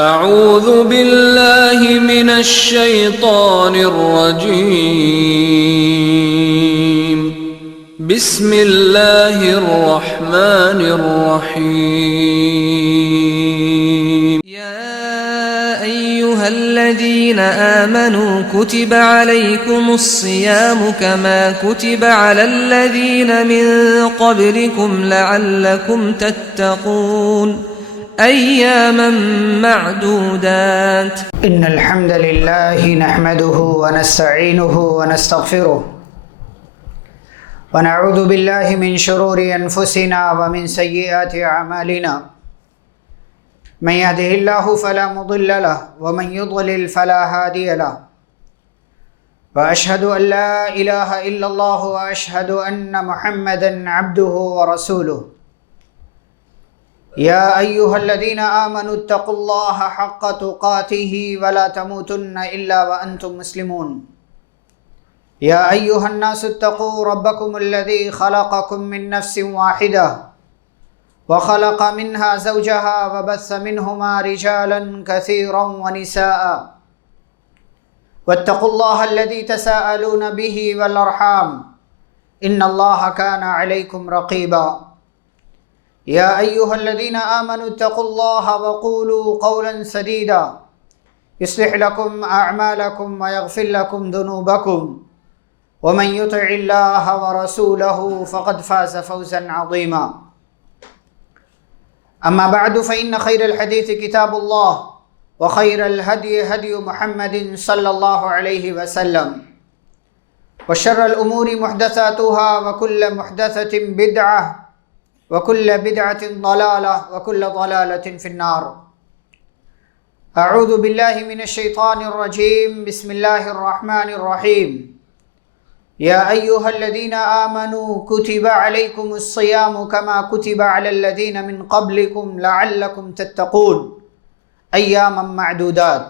اعوذ باللہ من الشیطان الرجیم بسم اللہ الرحمن الرحیم يا أيها الذين آمنوا كتب عليكم الصيام كما كتب على الذين من قبلكم لعلكم تتقون أياما معدودات. إن الحمد لله نحمده ونستعينه ونستغفره ونعوذ بالله من شرور أنفسنا ومن سيئات أعمالنا. من يهده الله فلا مضل له ومن يضلل فلا هادي له. وأشهد أن لا إله إلا الله وأشهد أن محمدا عبده ورسوله. يا أيها الذين آمنوا اتقوا الله حق تقاته ولا تموتن إلا وأنتم مسلمون. يا أيها الناس اتقوا ربكم الذي خلقكم من نفس واحدة وخلق منها زوجها وبث منهما رجالا كثيرا ونساء. واتقوا الله الذي تساءلون به والأرحام إن الله كان عليكم رقيبا. يا أيها الذين آمنوا اتقوا الله وقولوا قولا سديدا يصلح لكم أعمالكم ويغفر لكم ذنوبكم ومن يطع الله ورسوله فقد فاز فوزا عظيما. أما بعد فإن خير الحديث كتاب الله وخير الهدي هدي محمد صلى الله عليه وسلم وشر الأمور محدثاتها وكل محدثة بدعة وكل بدعة ضلالة وكل ضلالة في النار. أعوذ بالله من الشيطان الرجيم. بسم الله الرحمن الرحيم. يا أيها الذين آمنوا كتب عليكم الصيام كما كتب على الذين من قبلكم لعلكم تتقون أياما معدودات.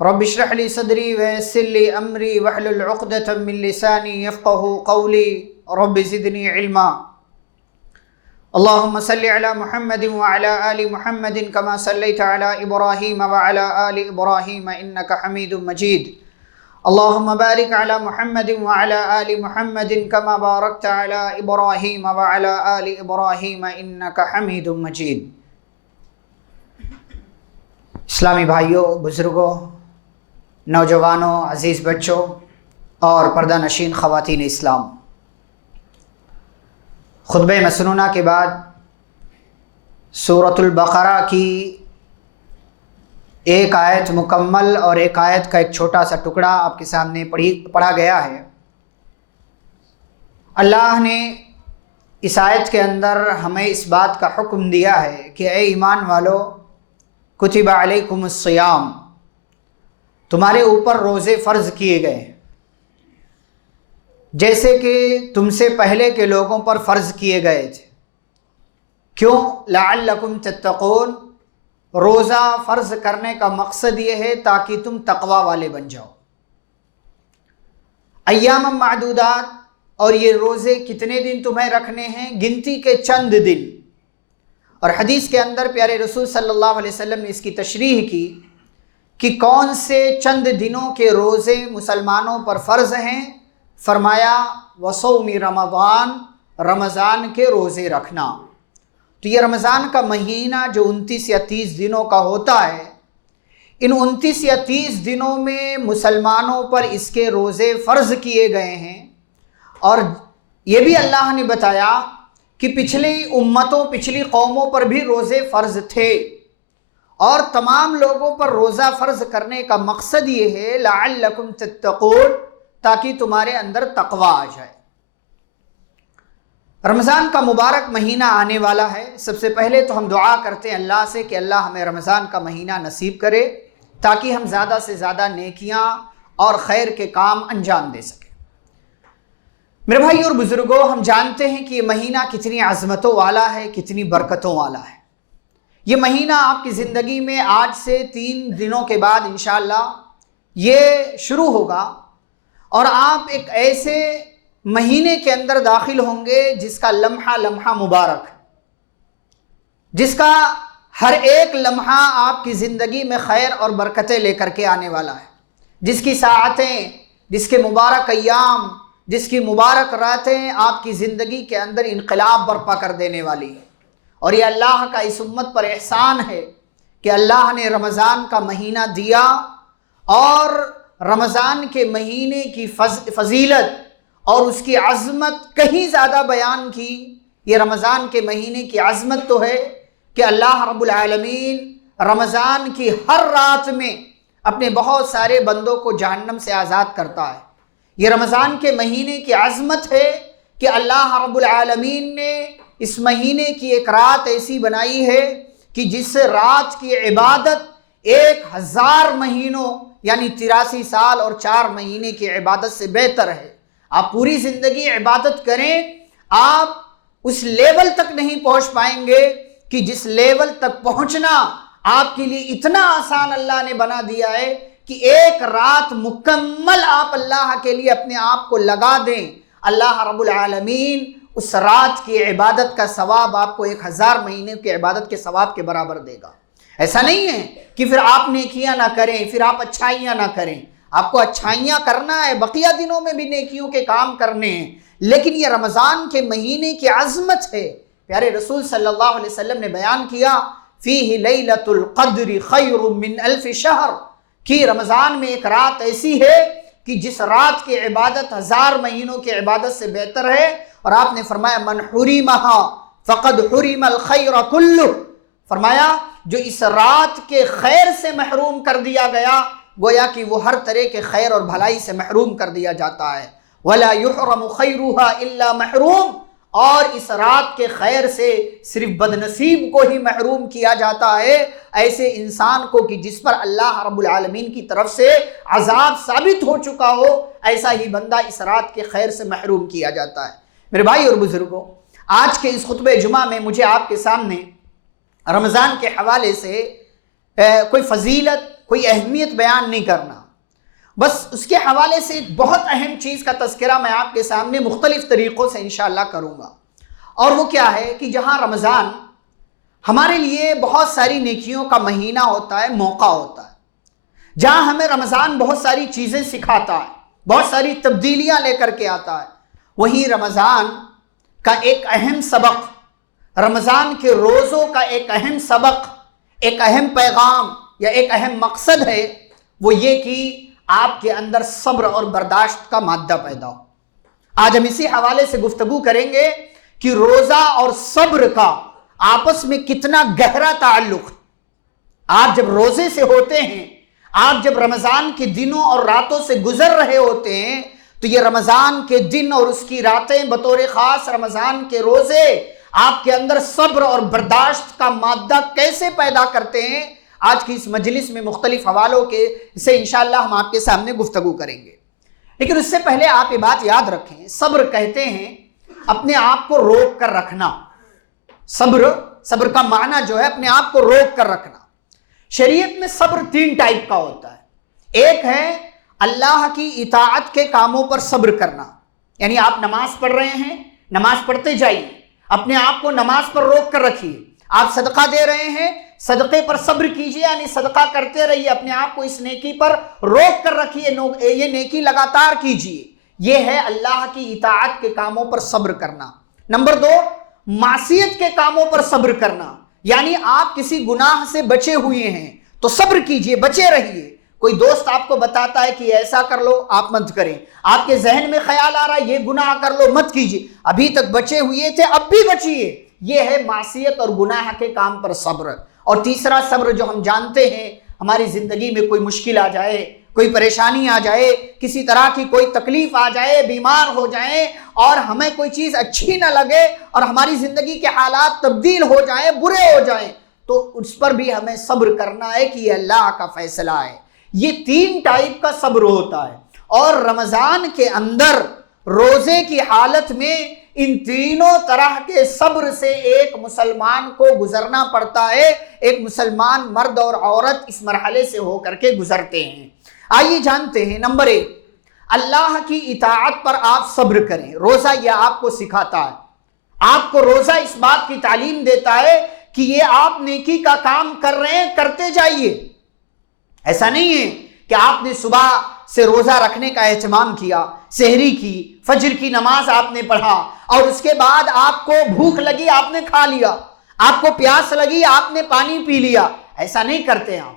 رب اشرح لي صدري ويسر لي أمري واحلل عقدة من لساني يفقه قولي. رب زدني علما. اللهم صل على محمد وعلى آل محمد كما صليت على إبراهيم وعلى آل إبراهيم إنك حميد مجيد. اللهم بارك على محمد وعلى آل محمد كما باركت على إبراهيم وعلى آل إبراهيم إنك حميد مجيد. اسلامی بھائیوں، بزرگوں، نوجوانوں، عزیز بچوں اور پردہ نشین خواتین اسلام، خطبہ مسنونہ کے بعد سورۃ البقرہ کی ایک آیت مکمل اور ایک آیت کا ایک چھوٹا سا ٹکڑا آپ کے سامنے پڑھا گیا ہے. اللہ نے اس آیت کے اندر ہمیں اس بات کا حکم دیا ہے کہ اے ایمان والو، کتب علیکم الصیام، تمہارے اوپر روزے فرض کیے گئے ہیں جیسے کہ تم سے پہلے کے لوگوں پر فرض کیے گئے تھے. کیوں؟ لعلکم تتقون. روزہ فرض کرنے کا مقصد یہ ہے تاکہ تم تقوی والے بن جاؤ. ایام معدودات، اور یہ روزے کتنے دن تمہیں رکھنے ہیں؟ گنتی کے چند دن. اور حدیث کے اندر پیارے رسول صلی اللہ علیہ وسلم نے اس کی تشریح کی کہ کون سے چند دنوں کے روزے مسلمانوں پر فرض ہیں. فرمایا وصوم رمضان، رمضان کے روزے رکھنا. تو یہ رمضان کا مہینہ جو 29 یا 30 دنوں کا ہوتا ہے، ان 29 یا 30 دنوں میں مسلمانوں پر اس کے روزے فرض کیے گئے ہیں. اور یہ بھی اللہ نے بتایا کہ پچھلی امتوں، پچھلی قوموں پر بھی روزے فرض تھے، اور تمام لوگوں پر روزہ فرض کرنے کا مقصد یہ ہے لعلکم تتقون، تاکہ تمہارے اندر تقوی آ جائے. رمضان کا مبارک مہینہ آنے والا ہے. سب سے پہلے تو ہم دعا کرتے ہیں اللہ سے کہ اللہ ہمیں رمضان کا مہینہ نصیب کرے تاکہ ہم زیادہ سے زیادہ نیکیاں اور خیر کے کام انجام دے سکیں. میرے بھائی اور بزرگوں، ہم جانتے ہیں کہ یہ مہینہ کتنی عظمتوں والا ہے، کتنی برکتوں والا ہے. یہ مہینہ آپ کی زندگی میں آج سے 3 دنوں کے بعد انشاءاللہ یہ شروع ہوگا، اور آپ ایک ایسے مہینے کے اندر داخل ہوں گے جس کا لمحہ لمحہ مبارک ہے، جس کا ہر ایک لمحہ آپ کی زندگی میں خیر اور برکتیں لے کر کے آنے والا ہے، جس کی ساعتیں، جس کے مبارک ایام، جس کی مبارک راتیں آپ کی زندگی کے اندر انقلاب برپا کر دینے والی ہے۔ اور یہ اللہ کا اس امت پر احسان ہے کہ اللہ نے رمضان کا مہینہ دیا اور رمضان کے مہینے کی فضیلت اور اس کی عظمت کہیں زیادہ بیان کی۔ یہ رمضان کے مہینے کی عظمت تو ہے کہ اللہ رب العالمین رمضان کی ہر رات میں اپنے بہت سارے بندوں کو جہنم سے آزاد کرتا ہے۔ یہ رمضان کے مہینے کی عظمت ہے کہ اللہ رب العالمین نے اس مہینے کی ایک رات ایسی بنائی ہے کہ جس رات کی عبادت 1000 مہینوں یعنی 83 سال اور 4 مہینے کی عبادت سے بہتر ہے۔ آپ پوری زندگی عبادت کریں، آپ اس لیول تک نہیں پہنچ پائیں گے کہ جس لیول تک پہنچنا آپ کے لیے اتنا آسان اللہ نے بنا دیا ہے کہ ایک رات مکمل آپ اللہ کے لیے اپنے آپ کو لگا دیں، اللہ رب العالمین اس رات کی عبادت کا ثواب آپ کو 1000 مہینے کی عبادت کے ثواب کے برابر دے گا۔ ایسا نہیں ہے کہ پھر آپ نیکیاں نہ کریں، پھر آپ اچھائیاں نہ کریں۔ آپ کو اچھائیاں کرنا ہے، بقیہ دنوں میں بھی نیکیوں کے کام کرنے ہیں، لیکن یہ رمضان کے مہینے کی عظمت ہے۔ پیارے رسول صلی اللہ علیہ وسلم نے بیان کیا فیہ لیلۃ القدر خیر من 1000 شہر، کہ رمضان میں ایک رات ایسی ہے کہ جس رات کی عبادت 1000 مہینوں کی عبادت سے بہتر ہے۔ اور آپ نے فرمایا من حرمہا فقد حرم الخیر کلہ، فرمایا جو اس رات کے خیر سے محروم کر دیا گیا گویا کہ وہ ہر طرح کے خیر اور بھلائی سے محروم کر دیا جاتا ہے۔ ولا يحرم خیرہا الا محروم، اور اس رات کے خیر سے صرف بد نصیب کو ہی محروم کیا جاتا ہے، ایسے انسان کو کہ جس پر اللہ رب العالمین کی طرف سے عذاب ثابت ہو چکا ہو، ایسا ہی بندہ اس رات کے خیر سے محروم کیا جاتا ہے۔ میرے بھائی اور بزرگوں، آج کے اس خطبہ جمعہ میں مجھے آپ کے سامنے رمضان کے حوالے سے کوئی فضیلت، کوئی اہمیت بیان نہیں کرنا، بس اس کے حوالے سے ایک بہت اہم چیز کا تذکرہ میں آپ کے سامنے مختلف طریقوں سے انشاءاللہ کروں گا۔ اور وہ کیا ہے کہ جہاں رمضان ہمارے لیے بہت ساری نیکیوں کا مہینہ ہوتا ہے، موقع ہوتا ہے، جہاں ہمیں رمضان بہت ساری چیزیں سکھاتا ہے، بہت ساری تبدیلیاں لے کر کے آتا ہے، وہیں رمضان کا ایک اہم سبق، رمضان کے روزوں کا ایک اہم سبق، ایک اہم پیغام یا ایک اہم مقصد ہے، وہ یہ کہ آپ کے اندر صبر اور برداشت کا مادہ پیدا ہو۔ آج ہم اسی حوالے سے گفتگو کریں گے کہ روزہ اور صبر کا آپس میں کتنا گہرا تعلق ہے۔ آپ جب روزے سے ہوتے ہیں، آپ جب رمضان کے دنوں اور راتوں سے گزر رہے ہوتے ہیں، تو یہ رمضان کے دن اور اس کی راتیں بطور خاص رمضان کے روزے آپ کے اندر صبر اور برداشت کا مادہ کیسے پیدا کرتے ہیں، آج کی اس مجلس میں مختلف حوالوں کے سے انشاءاللہ ہم آپ کے سامنے گفتگو کریں گے۔ لیکن اس سے پہلے آپ یہ بات یاد رکھیں، صبر کہتے ہیں اپنے آپ کو روک کر رکھنا۔ صبر کا معنی جو ہے اپنے آپ کو روک کر رکھنا۔ شریعت میں صبر 3 ٹائپ کا ہوتا ہے۔ ایک ہے اللہ کی اطاعت کے کاموں پر صبر کرنا، یعنی آپ نماز پڑھ رہے ہیں، نماز پڑھتے جائیے، اپنے آپ کو نماز پر روک کر رکھیے۔ آپ صدقہ دے رہے ہیں، صدقے پر صبر کیجئے، یعنی صدقہ کرتے رہیے، اپنے آپ کو اس نیکی پر روک کر رکھیے، یہ نیکی لگاتار کیجئے۔ یہ ہے اللہ کی اطاعت کے کاموں پر صبر کرنا۔ نمبر 2، معصیت کے کاموں پر صبر کرنا، یعنی آپ کسی گناہ سے بچے ہوئے ہیں تو صبر کیجئے، بچے رہیے۔ کوئی دوست آپ کو بتاتا ہے کہ ایسا کر لو، آپ مت کریں۔ آپ کے ذہن میں خیال آ رہا ہے یہ گناہ کر لو، مت کیجئے، ابھی تک بچے ہوئے تھے اب بھی بچیے۔ یہ ہے معصیت اور گناہ کے کام پر صبر۔ اور تیسرا صبر جو ہم جانتے ہیں، ہماری زندگی میں کوئی مشکل آ جائے، کوئی پریشانی آ جائے، کسی طرح کی کوئی تکلیف آ جائے، بیمار ہو جائیں اور ہمیں کوئی چیز اچھی نہ لگے اور ہماری زندگی کے حالات تبدیل ہو جائیں، برے ہو جائیں، تو اس پر بھی ہمیں صبر کرنا ہے کہ یہ اللہ کا فیصلہ ہے۔ یہ 3 ٹائپ کا صبر ہوتا ہے، اور رمضان کے اندر روزے کی حالت میں ان تینوں طرح کے صبر سے ایک مسلمان کو گزرنا پڑتا ہے۔ ایک مسلمان مرد اور عورت اس مرحلے سے ہو کر کے گزرتے ہیں۔ آئیے جانتے ہیں، نمبر 1، اللہ کی اطاعت پر آپ صبر کریں۔ روزہ یہ آپ کو سکھاتا ہے، آپ کو روزہ اس بات کی تعلیم دیتا ہے کہ یہ آپ نیکی کا کام کر رہے ہیں، کرتے جائیے۔ ایسا نہیں ہے کہ آپ نے صبح سے روزہ رکھنے کا اہتمام کیا، سحری کی، فجر کی نماز آپ نے پڑھا، اور اس کے بعد آپ کو بھوک لگی، آپ نے کھا لیا، آپ کو پیاس لگی، آپ نے پانی پی لیا۔ ایسا نہیں کرتے آپ،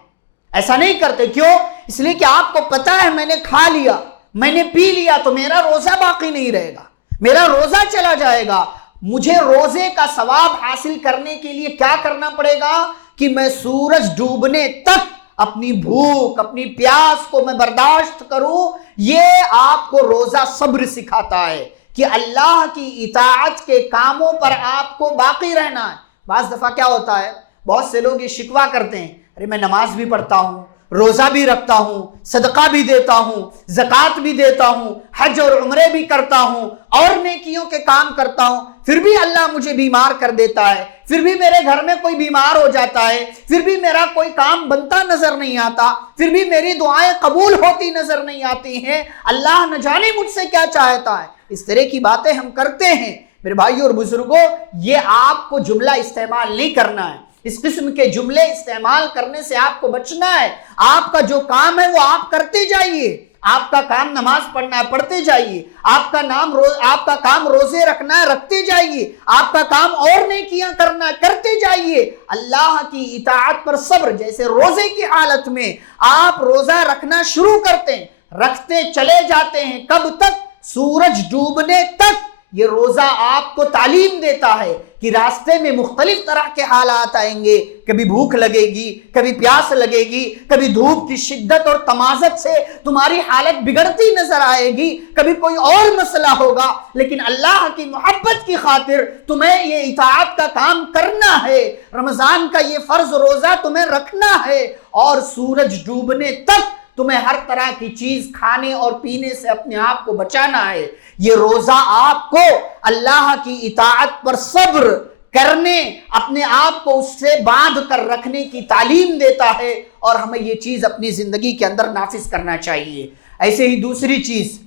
ایسا نہیں کرتے۔ کیوں؟ اس لیے کہ آپ کو پتا ہے میں نے کھا لیا، میں نے پی لیا تو میرا روزہ باقی نہیں رہے گا، میرا روزہ چلا جائے گا۔ مجھے روزے کا ثواب حاصل کرنے کے لیے کیا کرنا پڑے گا کہ میں سورج ڈوبنے تک اپنی بھوک، اپنی پیاس کو میں برداشت کروں۔ یہ آپ کو روزہ صبر سکھاتا ہے کہ اللہ کی اطاعت کے کاموں پر آپ کو باقی رہنا ہے۔ بعض دفعہ کیا ہوتا ہے، بہت سے لوگ یہ شکوہ کرتے ہیں، ارے میں نماز بھی پڑھتا ہوں، روزہ بھی رکھتا ہوں، صدقہ بھی دیتا ہوں، زکوٰۃ بھی دیتا ہوں، حج اور عمرے بھی کرتا ہوں، اور نیکیوں کے کام کرتا ہوں، پھر بھی اللہ مجھے بیمار کر دیتا ہے، پھر بھی میرے گھر میں کوئی بیمار ہو جاتا ہے، پھر بھی میرا کوئی کام بنتا نظر نہیں آتا، پھر بھی میری دعائیں قبول ہوتی نظر نہیں آتی ہیں، اللہ نہ جانے مجھ سے کیا چاہتا ہے۔ اس طرح کی باتیں ہم کرتے ہیں۔ میرے بھائیوں اور بزرگوں، یہ آپ کو جملہ استعمال نہیں کرنا ہے، اس قسم کے جملے استعمال کرنے سے آپ کو بچنا ہے۔ آپ کا جو کام ہے وہ آپ کرتے جائیے، آپ کا کام نماز پڑھنا ہے پڑھتے جائیے، آپ کا کام روزے رکھنا ہے رکھتے جائیے، آپ کا کام اور نیکیاں کرنا ہے کرتے جائیے۔ اللہ کی اطاعت پر صبر، جیسے روزے کی حالت میں آپ روزہ رکھنا شروع کرتے ہیں، رکھتے چلے جاتے ہیں، کب تک؟ سورج ڈوبنے تک۔ یہ روزہ آپ کو تعلیم دیتا ہے کہ راستے میں مختلف طرح کے حالات آئیں گے، کبھی بھوک لگے گی، کبھی پیاس لگے گی، کبھی دھوپ کی شدت اور تمازت سے تمہاری حالت بگڑتی نظر آئے گی، کبھی کوئی اور مسئلہ ہوگا، لیکن اللہ کی محبت کی خاطر تمہیں یہ اطاعت کا کام کرنا ہے، رمضان کا یہ فرض روزہ تمہیں رکھنا ہے، اور سورج ڈوبنے تک تمہیں ہر طرح کی چیز کھانے اور پینے سے اپنے آپ کو بچانا ہے۔ یہ روزہ آپ کو اللہ کی اطاعت پر صبر کرنے، اپنے آپ کو اس سے باندھ کر رکھنے کی تعلیم دیتا ہے، اور ہمیں یہ چیز اپنی زندگی کے اندر نافذ کرنا چاہیے۔ ایسے ہی دوسری چیز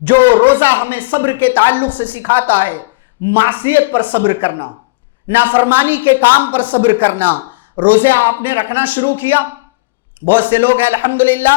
جو روزہ ہمیں صبر کے تعلق سے سکھاتا ہے، معصیت پر صبر کرنا، نافرمانی کے کام پر صبر کرنا۔ روزے آپ نے رکھنا شروع کیا، بہت سے لوگ ہیں الحمدللہ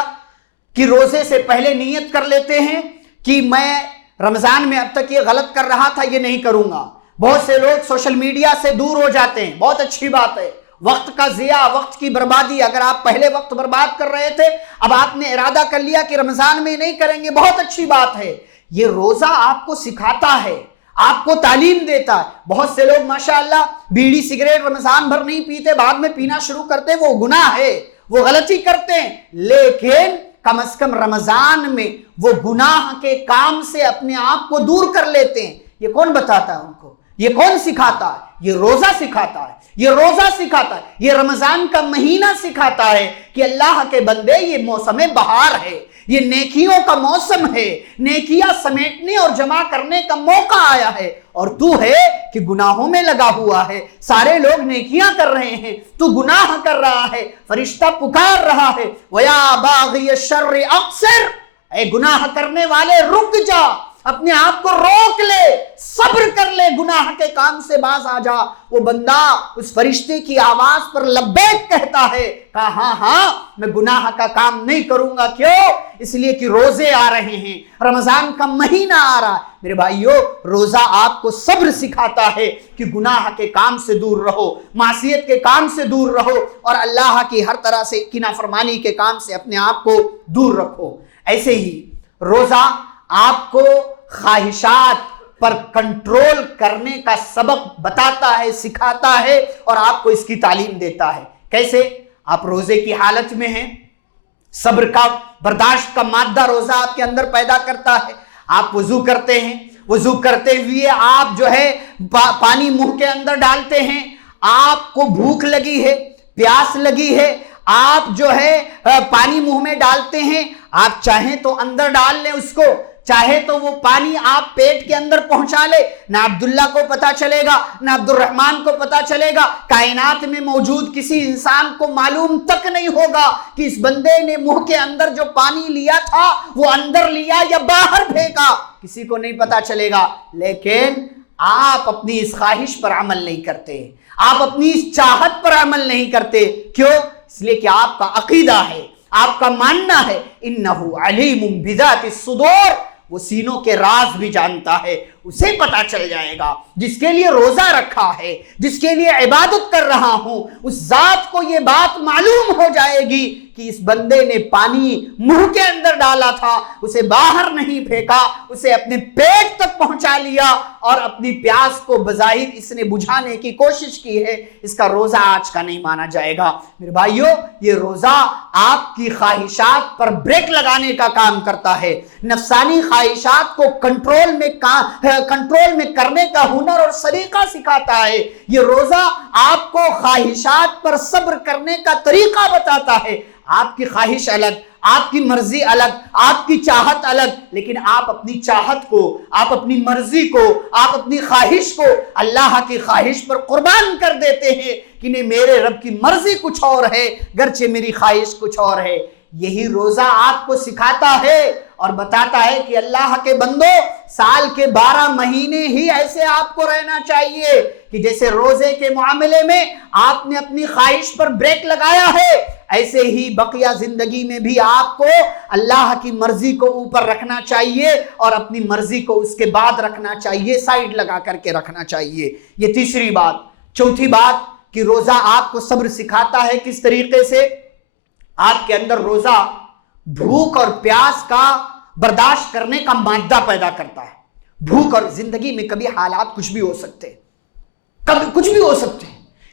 کہ روزے سے پہلے نیت کر لیتے ہیں کہ میں رمضان میں اب تک یہ غلط کر رہا تھا، یہ نہیں کروں گا۔ بہت سے لوگ سوشل میڈیا سے دور ہو جاتے ہیں، بہت اچھی بات ہے۔ وقت کا ضیاع، وقت کی بربادی، اگر آپ پہلے وقت برباد کر رہے تھے، اب آپ نے ارادہ کر لیا کہ رمضان میں نہیں کریں گے، بہت اچھی بات ہے۔ یہ روزہ آپ کو سکھاتا ہے، آپ کو تعلیم دیتا ہے۔ بہت سے لوگ ماشاءاللہ بیڑی سگریٹ رمضان بھر نہیں پیتے، بعد میں پینا شروع کرتے، وہ گناہ ہے، وہ غلطی کرتے ہیں، لیکن کم از کم رمضان میں وہ گناہ کے کام سے اپنے آپ کو دور کر لیتے ہیں۔ یہ کون بتاتا ہے ان کو؟ یہ کون سکھاتا ہے؟ یہ روزہ سکھاتا ہے، یہ روزہ سکھاتا ہے، یہ رمضان کا مہینہ سکھاتا ہے کہ اللہ کے بندے یہ موسم بہار ہے، یہ نیکیوں کا موسم ہے، نیکیاں سمیٹنے اور جمع کرنے کا موقع آیا ہے، اور تو ہے کہ گناہوں میں لگا ہوا ہے۔ سارے لوگ نیکیاں کر رہے ہیں، تو گناہ کر رہا ہے۔ فرشتہ پکار رہا ہے، وَيَا بَاغِيَ الشَّرِّ أَقْصِرْ، اے گناہ کرنے والے رک جا، اپنے آپ کو روک لے، صبر کر لے، گناہ کے کام سے باز آ جا۔ وہ بندہ اس فرشتے کی آواز پر لبیک کہتا ہے، کہا ہاں میں گناہ کا کام نہیں کروں گا۔ کیوں؟ اس لیے کہ روزے آ رہے ہیں، رمضان کا مہینہ آ رہا ہے۔ میرے بھائیو، روزہ آپ کو صبر سکھاتا ہے کہ گناہ کے کام سے دور رہو، معصیت کے کام سے دور رہو، اور اللہ کی ہر طرح سے کی نافرمانی کے کام سے اپنے آپ کو دور رکھو۔ ایسے ہی روزہ آپ کو خواہشات پر کنٹرول کرنے کا سبق بتاتا ہے، سکھاتا ہے، اور آپ کو اس کی تعلیم دیتا ہے۔ کیسے؟ آپ روزے کی حالت میں ہیں، صبر کا، برداشت کا مادہ روزہ آپ کے اندر پیدا کرتا ہے۔ آپ وضو کرتے ہیں، وضو کرتے ہوئے آپ جو ہے پانی منہ کے اندر ڈالتے ہیں، آپ کو بھوک لگی ہے، پیاس لگی ہے، آپ جو ہے پانی منہ میں ڈالتے ہیں، آپ چاہیں تو اندر ڈال لیں اس کو، چاہے تو وہ پانی آپ پیٹ کے اندر پہنچا لے، نہ عبداللہ کو پتا چلے گا، نہ عبد الرحمن کو پتا چلے گا، کائنات میں موجود کسی انسان کو معلوم تک نہیں ہوگا کہ اس بندے نے منہ کے اندر جو پانی لیا تھا وہ اندر لیا یا باہر پھینکا، کسی کو نہیں پتا چلے گا۔ لیکن آپ اپنی اس خواہش پر عمل نہیں کرتے، آپ اپنی اس چاہت پر عمل نہیں کرتے. کیوں؟ اس لیے کہ آپ کا عقیدہ ہے، آپ کا ماننا ہے انہ علیم بذات الصدور، وہ سینوں کے راز بھی جانتا ہے، اسے پتا چل جائے گا. جس کے لیے روزہ رکھا ہے، جس کے لیے عبادت کر رہا ہوں، اس ذات کو یہ بات معلوم ہو جائے گی کہ اس بندے نے پانی منہ کے اندر ڈالا تھا، اسے باہر نہیں پھینکا، اسے اپنے پیٹ تک پہنچا لیا اور اپنی پیاس کو بظاہر اس نے بجھانے کی کوشش کی ہے. اس کا روزہ آج کا نہیں مانا جائے گا. میرے بھائیو، یہ روزہ آپ کی خواہشات پر بریک لگانے کا کام کرتا ہے، نفسانی خواہشات کو کنٹرول میں کرنے کا ہنر اور سلیقہ سکھاتا ہے. یہ روزہ آپ کو خواہشات پر صبر کرنے کا طریقہ بتاتا ہے. آپ کی خواہش الگ، آپ کی مرضی الگ، آپ کی چاہت الگ، لیکن آپ اپنی چاہت کو، آپ اپنی مرضی کو، آپ اپنی خواہش کو اللہ کی خواہش پر قربان کر دیتے ہیں کہ نہیں، میرے رب کی مرضی کچھ اور ہے گرچہ میری خواہش کچھ اور ہے. یہی روزہ آپ کو سکھاتا ہے اور بتاتا ہے کہ اللہ کے بندو، سال کے 12 مہینے ہی ایسے آپ کو رہنا چاہیے کہ جیسے روزے کے معاملے میں آپ نے اپنی خواہش پر بریک لگایا ہے، ایسے ہی بقیہ زندگی میں بھی آپ کو اللہ کی مرضی کو اوپر رکھنا چاہیے اور اپنی مرضی کو اس کے بعد رکھنا چاہیے، سائیڈ لگا کر کے رکھنا چاہیے. یہ تیسری بات. چوتھی بات کہ روزہ آپ کو صبر سکھاتا ہے. کس طریقے سے؟ آپ کے اندر روزہ بھوک اور پیاس کا برداشت کرنے کا مادہ پیدا کرتا ہے. بھوک، اور زندگی میں کبھی حالات کچھ بھی ہو سکتے، کبھی کچھ بھی ہو سکتے.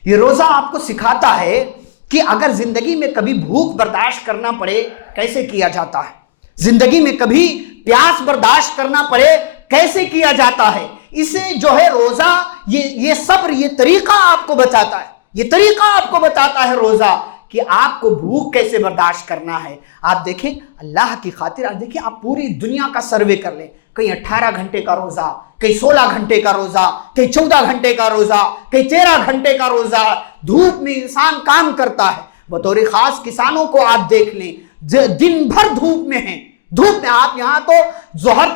یہ روزہ آپ کو سکھاتا ہے کہ اگر زندگی میں کبھی بھوک برداشت کرنا پڑے کیسے کیا جاتا ہے، زندگی میں کبھی پیاس برداشت کرنا پڑے کیسے کیا جاتا ہے. اسے جو ہے روزہ یہ صبر، یہ طریقہ آپ کو بتاتا ہے. یہ طریقہ آپ کو بتاتا ہے روزہ کہ آپ کو بھوک کیسے برداشت کرنا ہے. آپ دیکھیں اللہ کی خاطر، آپ دیکھیں، آپ پوری دنیا کا سروے کر لیں، کہیں 18 گھنٹے کا روزہ، کہیں 16 گھنٹے کا روزہ، کہیں 14 گھنٹے کا روزہ، کہیں 13 گھنٹے کا روزہ. دھوپ میں انسان کام کرتا ہے. بطور خاص کسانوں کو آپ دیکھ لیں، دن بھر دھوپ میں ہیں. دھوپ میں آپ یہاں تو ظہر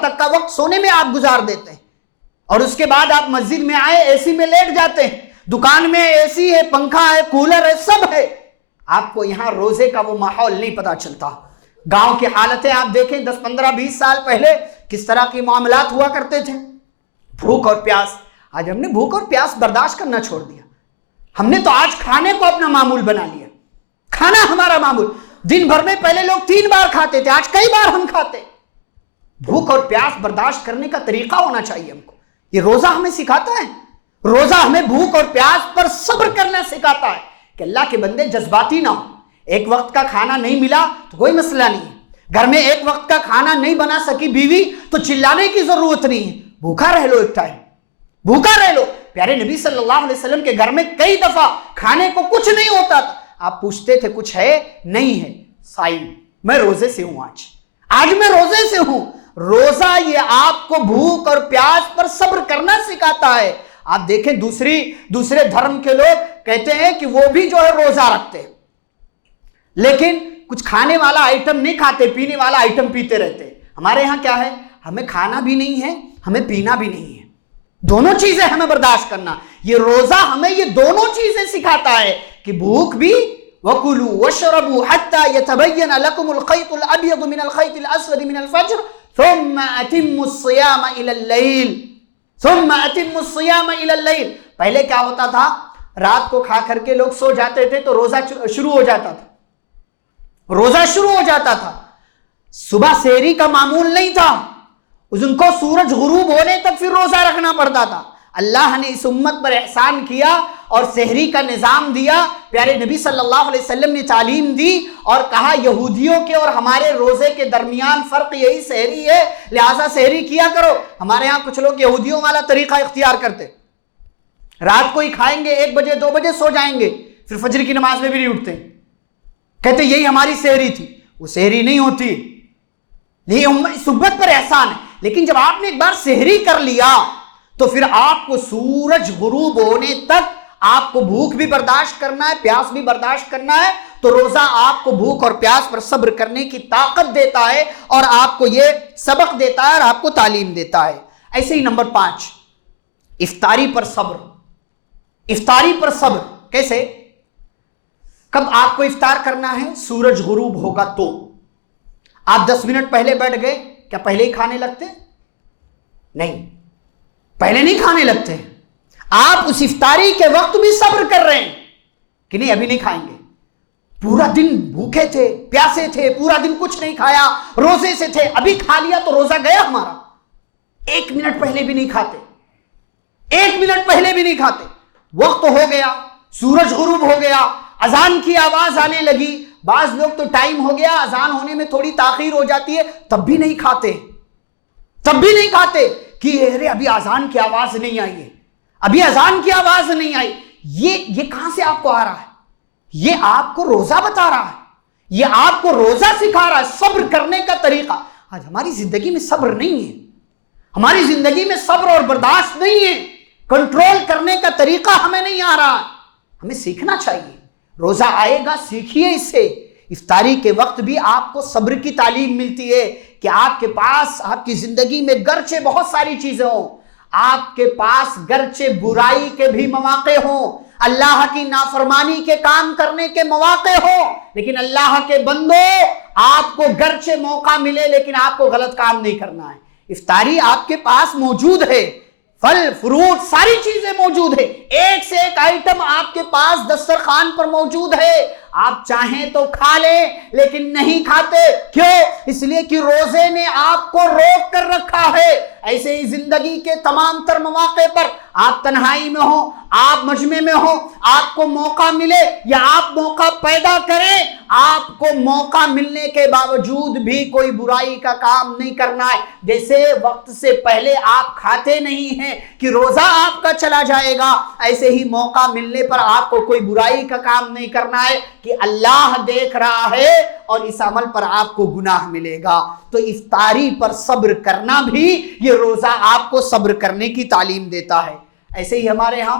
تک کا وقت سونے میں آپ گزار دیتے ہیں، اور اس کے بعد آپ مسجد میں آئے اے سی میں لیٹ جاتے ہیں. دکان میں اے سی ہے، پنکھا ہے، کولر ہے، سب ہے. آپ کو یہاں روزے کا وہ ماحول نہیں پتا چلتا. گاؤں کی حالتیں آپ دیکھیں 10 15 20 سال پہلے کس طرح کے معاملات ہوا کرتے تھے. بھوک اور پیاس. آج ہم نے بھوک اور پیاس برداشت کرنا چھوڑ دیا. ہم نے تو آج کھانے کو اپنا معمول بنا لیا. کھانا ہمارا معمول. دن بھر میں پہلے لوگ 3 بار کھاتے تھے، آج کئی بار ہم کھاتے. بھوک اور پیاس برداشت کرنے کا طریقہ ہونا چاہیے ہم کو. یہ روزہ ہمیں سکھاتا ہے. روزہ ہمیں بھوک اور پیاس پر صبر کرنا سکھاتا ہے کہ اللہ کے بندے جذباتی نہ ہو. ایک وقت کا کھانا نہیں ملا تو کوئی مسئلہ نہیں ہے. گھر میں ایک وقت کا کھانا نہیں بنا سکی بیوی تو چلانے کی ضرورت نہیں ہے. بھوکا رہ لو، ایک ٹائم بھوکا رہ لو. پیارے نبی صلی اللہ علیہ وسلم کے گھر میں کئی دفعہ کھانے کو کچھ نہیں ہوتا تھا. آپ پوچھتے تھے کچھ ہے؟ نہیں ہے. صائم، میں روزے سے ہوں. آج میں روزے سے ہوں. روزہ یہ آپ کو بھوک اور پیاس پر صبر کرنا سکھاتا ہے. آپ دیکھیں دوسرے دھرم کے لوگ کہتے ہیں کہ وہ بھی جو ہے روزہ رکھتے ہیں، لیکن کچھ کھانے والا آئٹم نہیں کھاتے، پینے والا آئٹم پیتے رہتے. ہمارے یہاں کیا ہے؟ ہمیں کھانا بھی نہیں ہے، ہمیں پینا بھی نہیں ہے. دونوں چیزیں ہمیں برداشت کرنا. یہ روزہ ہمیں یہ دونوں چیزیں سکھاتا ہے کہ بھوک بھی، وَكُلُوا وَاشْرَبُوا حَتَّى يَتَبَيَّنَ لَكُمُ الْخَيْطُ الْأَبْيَضُ مِنَ الْخَيْطِ الْأَسْوَدِ مِنَ الْفَجْرِ ثُمَّ أَتِمُّوا الصِّيَامَ إِلَى اللَّيْلِ ثُمَّ أَتِمُّوا الصِّيَامَ إِلَى اللَّيْلِ. پہلے کیا ہوتا تھا؟ رات کو کھا کر کے لوگ سو جاتے تھے تو روزہ شروع ہو جاتا تھا. روزہ شروع ہو جاتا تھا. صبح سحری کا معمول نہیں تھا، ان کو سورج غروب ہونے تک پھر روزہ رکھنا پڑتا تھا. اللہ نے اس امت پر احسان کیا اور سحری کا نظام دیا. پیارے نبی صلی اللہ علیہ وسلم نے تعلیم دی اور کہا یہودیوں کے اور ہمارے روزے کے درمیان فرق یہی سحری ہے، لہٰذا سحری کیا کرو. ہمارے ہاں کچھ لوگ یہودیوں والا طریقہ اختیار کرتے، رات کو ہی کھائیں گے، 1 بجے 2 بجے سو جائیں گے، پھر فجر کی نماز میں بھی نہیں اٹھتے. کہتے یہی ہماری سحری تھی. وہ سحری نہیں ہوتی. یہ اس امت پر احسان ہے. لیکن جب آپ نے ایک بار سحری کر لیا تو پھر آپ کو سورج غروب ہونے تک آپ کو بھوک بھی برداشت کرنا ہے، پیاس بھی برداشت کرنا ہے. تو روزہ آپ کو بھوک اور پیاس پر صبر کرنے کی طاقت دیتا ہے اور آپ کو یہ سبق دیتا ہے اور آپ کو تعلیم دیتا ہے. ایسے ہی نمبر 5، افطاری پر صبر. افطاری پر صبر کیسے؟ کب آپ کو افطار کرنا ہے؟ سورج غروب ہوگا تو۔ آپ 10 منٹ پہلے بیٹھ گئے، کیا پہلے ہی کھانے لگتے؟ نہیں، پہلے نہیں کھانے لگتے۔ آپ اس افطاری کے وقت بھی صبر کر رہے ہیں کہ نہیں ابھی نہیں کھائیں گے۔ پورا دن بھوکے تھے، پیاسے تھے، پورا دن کچھ نہیں کھایا، روزے سے تھے، ابھی کھا لیا تو روزہ گیا ہمارا۔ 1 منٹ پہلے بھی نہیں کھاتے، 1 منٹ پہلے بھی نہیں کھاتے۔ وقت ہو گیا، سورج غروب ہو گیا، اذان کی آواز آنے لگی، بعض لوگ تو ٹائم ہو گیا، اذان ہونے میں تھوڑی تاخیر ہو جاتی ہے، تب بھی نہیں کھاتے، تب بھی نہیں کھاتے کہ ارے ابھی اذان کی آواز نہیں آئی ہے، ابھی اذان کی آواز نہیں آئی۔ یہ کہاں سے آپ کو آ رہا ہے؟ یہ آپ کو روزہ بتا رہا ہے، یہ آپ کو روزہ سکھا رہا ہے، صبر کرنے کا طریقہ۔ آج ہماری زندگی میں صبر نہیں ہے، ہماری زندگی میں صبر اور برداشت نہیں ہے، کنٹرول کرنے کا طریقہ ہمیں نہیں آ رہا ہے۔ ہمیں سیکھنا چاہیے، روزہ آئے گا سیکھیے اس سے۔ افطاری کے وقت بھی آپ کو صبر کی تعلیم ملتی ہے کہ آپ کے پاس آپ کی زندگی میں گرچہ بہت ساری چیزیں ہوں، آپ کے پاس گرچہ برائی کے بھی مواقع ہوں، اللہ کی نافرمانی کے کام کرنے کے مواقع ہوں، لیکن اللہ کے بندو آپ کو گرچہ موقع ملے لیکن آپ کو غلط کام نہیں کرنا ہے۔ افطاری آپ کے پاس موجود ہے، پھل فروٹ ساری چیزیں موجود ہے، ایک سے ایک آئٹم آپ کے پاس دسترخوان پر موجود ہے، آپ چاہیں تو کھا لیں لیکن نہیں کھاتے۔ کیوں؟ اس لیے کہ روزے نے آپ کو روک کر رکھا ہے۔ ایسے ہی زندگی کے تمام تر مواقع پر آپ تنہائی میں ہوں، آپ مجمع میں ہوں، آپ کو موقع ملے یا آپ موقع پیدا کریں، آپ کو موقع ملنے کے باوجود بھی کوئی برائی کا کام نہیں کرنا ہے۔ جیسے وقت سے پہلے آپ کھاتے نہیں ہیں کہ روزہ آپ کا چلا جائے گا، ایسے ہی موقع ملنے پر آپ کو کوئی برائی کا کام نہیں کرنا ہے کہ اللہ دیکھ رہا ہے اور اس عمل پر آپ کو گناہ ملے گا۔ تو افطاری پر صبر کرنا بھی یہ روزہ آپ کو صبر کرنے کی تعلیم دیتا ہے۔ ایسے ہی ہمارے ہاں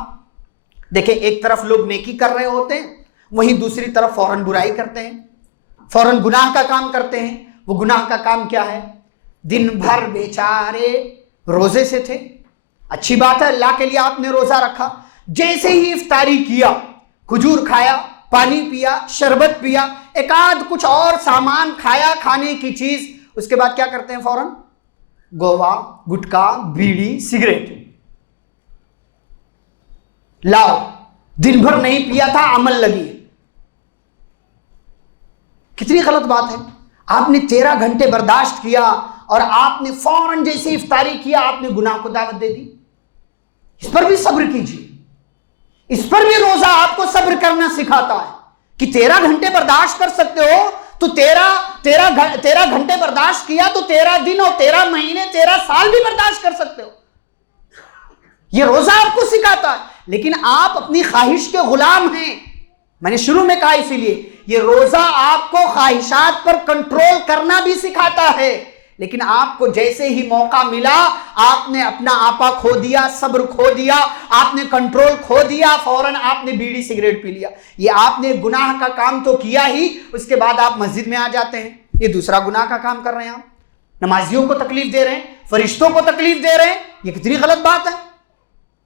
دیکھیں، ایک طرف لوگ نیکی کر رہے ہوتے ہیں، وہیں دوسری طرف فوراً برائی کرتے ہیں، فوراً گناہ کا کام کرتے ہیں۔ وہ گناہ کا کام کیا ہے؟ دن بھر بیچارے روزے سے تھے، اچھی بات ہے، اللہ کے لیے آپ نے روزہ رکھا، جیسے ہی افطاری کیا، کھجور کھایا، پانی پیا، شربت پیا، ایک آدھ کچھ اور سامان کھایا کھانے کی چیز، اس کے بعد کیا کرتے ہیں؟ فوراً گوا، گٹکا، بیڑی، سگریٹ لاؤ۔ دن بھر نہیں پیا تھا، عمل لگی۔ کتنی غلط بات ہے۔ آپ نے 13 گھنٹے برداشت کیا اور آپ نے فوراً جیسے افطاری کیا آپ نے گناہ کو دعوت دے دی۔ اس پر بھی صبر کیجیے، اس پر بھی روزہ آپ کو صبر کرنا سکھاتا ہے کہ 13 گھنٹے برداشت کر سکتے ہو تو 13 گھنٹے برداشت کیا تو 13 دن اور 13 مہینے 13 سال بھی برداشت کر سکتے ہو۔ یہ روزہ آپ کو سکھاتا ہے، لیکن آپ اپنی خواہش کے غلام ہیں۔ میں نے شروع میں کہا، اسی لیے یہ روزہ آپ کو خواہشات پر کنٹرول کرنا بھی سکھاتا ہے، لیکن آپ کو جیسے ہی موقع ملا آپ نے اپنا آپا کھو دیا، صبر کھو دیا، آپ نے کنٹرول کھو دیا، فوراً آپ نے بیڑی سگریٹ پی لیا۔ یہ آپ نے گناہ کا کام تو کیا ہی، اس کے بعد آپ مسجد میں آ جاتے ہیں، یہ دوسرا گناہ کا کام کر رہے ہیں۔ آپ نمازیوں کو تکلیف دے رہے ہیں، فرشتوں کو تکلیف دے رہے ہیں، یہ کتنی غلط بات ہے،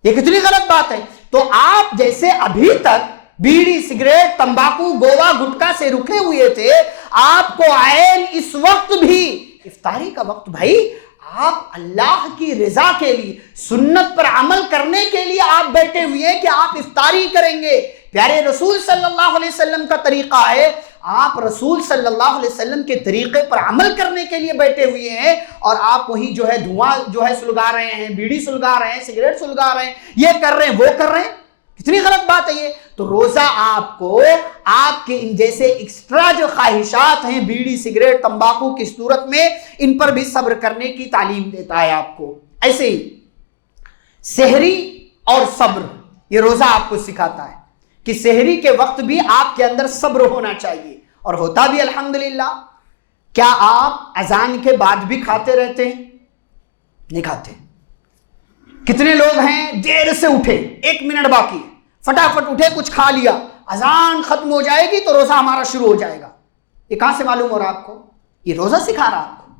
یہ کتنی غلط بات ہے۔ تو آپ جیسے ابھی تک بیڑی سگریٹ تمباکو گوا گٹکا سے رکے ہوئے تھے، آپ کو عین اس وقت بھی افطاری کا وقت، بھائی آپ اللہ کی رضا کے لیے سنت پر عمل کرنے کے لیے آپ بیٹھے ہوئے ہیں کہ آپ افطاری کریں گے۔ پیارے رسول صلی اللہ علیہ وسلم کا طریقہ ہے، آپ رسول صلی اللہ علیہ وسلم کے طریقے پر عمل کرنے کے لیے بیٹھے ہوئے ہیں اور آپ وہی جو ہے دھواں جو ہے سلگا رہے ہیں، بیڑی سلگا رہے ہیں، سگریٹ سلگا رہے ہیں، یہ کر رہے ہیں، وہ کر رہے ہیں۔ کتنی غلط بات ہے یہ۔ تو روزہ آپ کو آپ کے ان جیسے ایکسٹرا جو خواہشات ہیں بیڑی سگریٹ تمباکو کی صورت میں، ان پر بھی صبر کرنے کی تعلیم دیتا ہے آپ کو۔ ایسے ہی سحری اور صبر، یہ روزہ آپ کو سکھاتا ہے کہ سحری کے وقت بھی آپ کے اندر صبر ہونا چاہیے، اور ہوتا بھی الحمدللہ۔ کیا آپ اذان کے بعد بھی کھاتے رہتے ہیں؟ نہیں کھاتے۔ کتنے لوگ ہیں دیر سے اٹھے، 1 منٹ باقی، فٹافٹ اٹھے کچھ کھا لیا، اذان ختم ہو جائے گی تو روزہ ہمارا شروع ہو جائے گا۔ یہ کہاں سے معلوم ہو رہا آپ کو؟ یہ روزہ سکھا رہا آپ کو،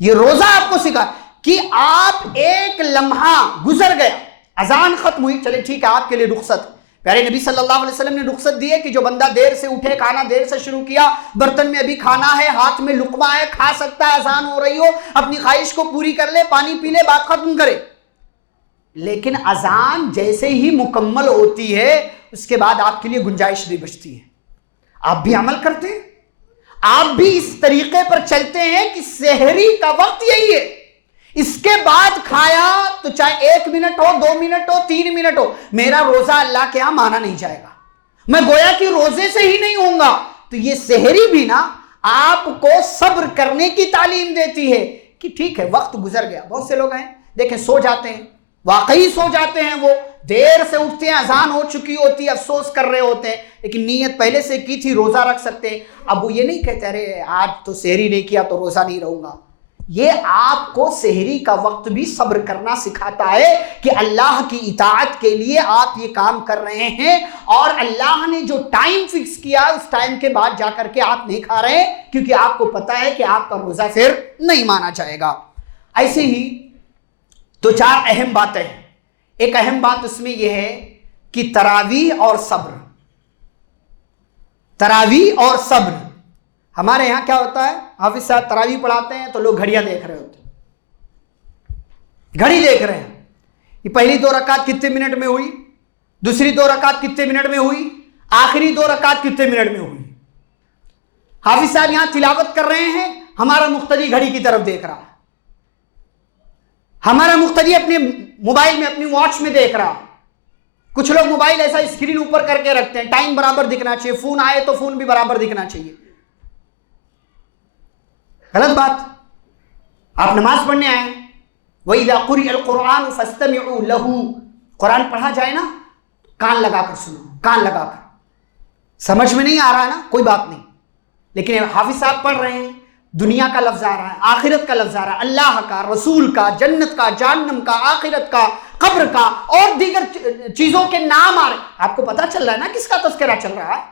یہ روزہ آپ کو سکھا کہ آپ ایک لمحہ گزر گیا، اذان ختم ہوئی، چلے ٹھیک ہے آپ کے لیے رخصت. پیارے نبی صلی اللہ علیہ وسلم نے رخصت دی ہے کہ جو بندہ دیر سے اٹھے، کھانا دیر سے شروع کیا، برتن میں ابھی کھانا ہے، ہاتھ میں لقمہ ہے، کھا سکتا ہے، اذان ہو رہی ہو، اپنی خواہش کو پوری کر لے، پانی پی لے، بات ختم کرے. لیکن اذان جیسے ہی مکمل ہوتی ہے اس کے بعد آپ کے لیے گنجائش نہیں بچتی ہے. آپ بھی عمل کرتے ہیں، آپ بھی اس طریقے پر چلتے ہیں کہ سحری کا وقت یہی ہے، اس کے بعد کھایا تو چاہے 1 منٹ ہو، 2 منٹ ہو، 3 منٹ ہو، میرا روزہ اللہ کے ہاں مانا نہیں جائے گا، میں گویا کہ روزے سے ہی نہیں ہوں گا. تو یہ سحری بھی نا آپ کو صبر کرنے کی تعلیم دیتی ہے کہ ٹھیک ہے وقت گزر گیا. بہت سے لوگ ہیں دیکھیں سو جاتے ہیں، واقعی سو جاتے ہیں، وہ دیر سے اٹھتے ہیں، اذان ہو چکی ہوتی ہے، افسوس کر رہے ہوتے ہیں، لیکن نیت پہلے سے کی تھی، روزہ رکھ سکتے ہیں. اب وہ یہ نہیں کہتے ارے آج تو سحری نہیں کیا تو روزہ نہیں رہوں گا. یہ آپ کو سحری کا وقت بھی صبر کرنا سکھاتا ہے کہ اللہ کی اطاعت کے لیے آپ یہ کام کر رہے ہیں، اور اللہ نے جو ٹائم فکس کیا اس ٹائم کے بعد جا کر کے آپ نہیں کھا رہے ہیں، کیونکہ آپ کو پتا ہے کہ آپ کا روزہ پھر نہیں مانا جائے گا. ایسے ہی 2-4 اہم باتیں ہیں. ایک اہم بات اس میں یہ ہے کہ تراویح اور صبر. تراویح اور صبر ہمارے یہاں کیا ہوتا ہے، حافظ صاحب تراویح پڑھاتے ہیں تو لوگ گھڑیاں دیکھ رہے ہوتے ہیں، گھڑی دیکھ رہے ہیں، یہ پہلی 2 رکعت کتنے منٹ میں ہوئی، دوسری 2 رکعت کتنے منٹ میں ہوئی، آخری 2 رکعت کتنے منٹ میں ہوئی. حافظ صاحب یہاں تلاوت کر رہے ہیں، ہمارا مقتدی گھڑی کی طرف دیکھ رہا ہے، ہمارا مقتدی اپنے موبائل میں، اپنی واچ میں دیکھ رہا. کچھ لوگ موبائل ایسا اسکرین اوپر کر کے رکھتے ہیں، ٹائم برابر دکھنا چاہیے، فون آئے تو فون بھی برابر دکھنا چاہیے. غلط بات. آپ نماز پڑھنے آئے ہیں، وَإِذَا قُرِئَ الْقُرْآنُ فَاسْتَمِعُوا لَهُ، قرآن پڑھا جائے نا کان لگا کر سنو، کان لگا کر. سمجھ میں نہیں آ رہا ہے نا کوئی بات نہیں، لیکن حافظ صاحب پڑھ رہے ہیں، دنیا کا لفظ آ رہا ہے، آخرت کا لفظ آ رہا ہے، اللہ کا، رسول کا، جنت کا، جہنم کا، آخرت کا، قبر کا اور دیگر چیزوں کے نام آ رہے ہیں. آپ کو پتا چل رہا ہے نا کس کا تذکرہ چل رہا ہے.